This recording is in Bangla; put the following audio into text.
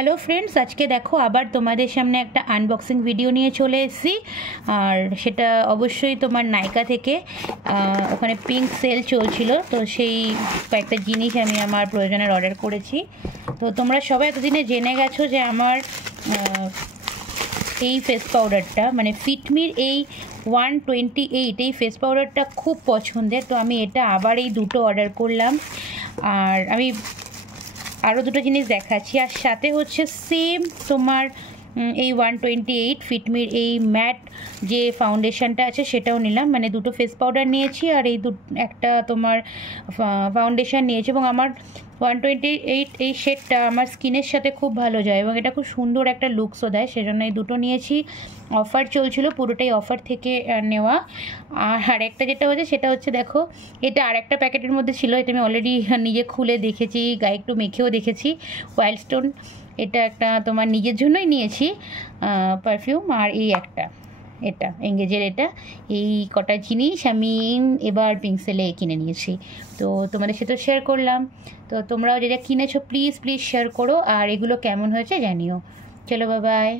হ্যালো ফ্রেন্ডস, আজকে দেখো আবার তোমাদের সামনে একটা আনবক্সিং ভিডিও নিয়ে চলে এসেছি। আর সেটা অবশ্যই তোমার নাইকা থেকে। ওখানে পিঙ্ক সেল চলছিল, তো সেই কয়েকটা জিনিস আমি আমার প্রয়োজনের অর্ডার করেছি। তো তোমরা সবাই এতদিনে জেনে গেছো যে আমার এই ফেস পাউডারটা মানে ফিটমির এই 128 এই ফেস পাউডারটা খুব পছন্দের। তো আমি এটা আবার এই দুটো অর্ডার করলাম। আর আমি আরও দুটো জিনিস দেখাচ্ছি, আর সাথে হচ্ছে সেম তোমার এই 128 ফিটমির এই ম্যাট যে ফাউন্ডেশনটা আছে সেটাও নিলাম। মানে দুটো ফেস পাউডার নিয়েছি আর এই একটা তোমার ফাউন্ডেশন নিয়েছি। এবং আমার 128 এই শেডটা আমার স্কিনের সাথে খুব ভালো যায় এবং এটা খুব সুন্দর একটা লুকসও দেয়, সেজন্য এই দুটো নিয়েছি। অফার চলছিল, পুরোটাই অফার থেকে নেওয়া। আর একটা যেটা হচ্ছে সেটা হচ্ছে দেখো, এটা আর একটা প্যাকেটের মধ্যে ছিল, এটা আমি অলরেডি নিজে খুলে দেখেছি, গায়ে একটু মেখেও দেখেছি। ওয়াইল্ড স্টোন, এটা একটা তোমার নিজের জন্যই নিয়েছি পারফিউম। আর এই একটা এটা এঙ্গেজের, এটা এই কটা জিনিস আমি এবার পিঙ্ক সেলে কিনে নিয়েছি। তো তোমাদের সাথে শেয়ার করলাম। তো তোমরাও যেটা কিনেছো প্লিজ শেয়ার করো, আর এগুলো কেমন হয়েছে জানিও। চলো বাই বাই।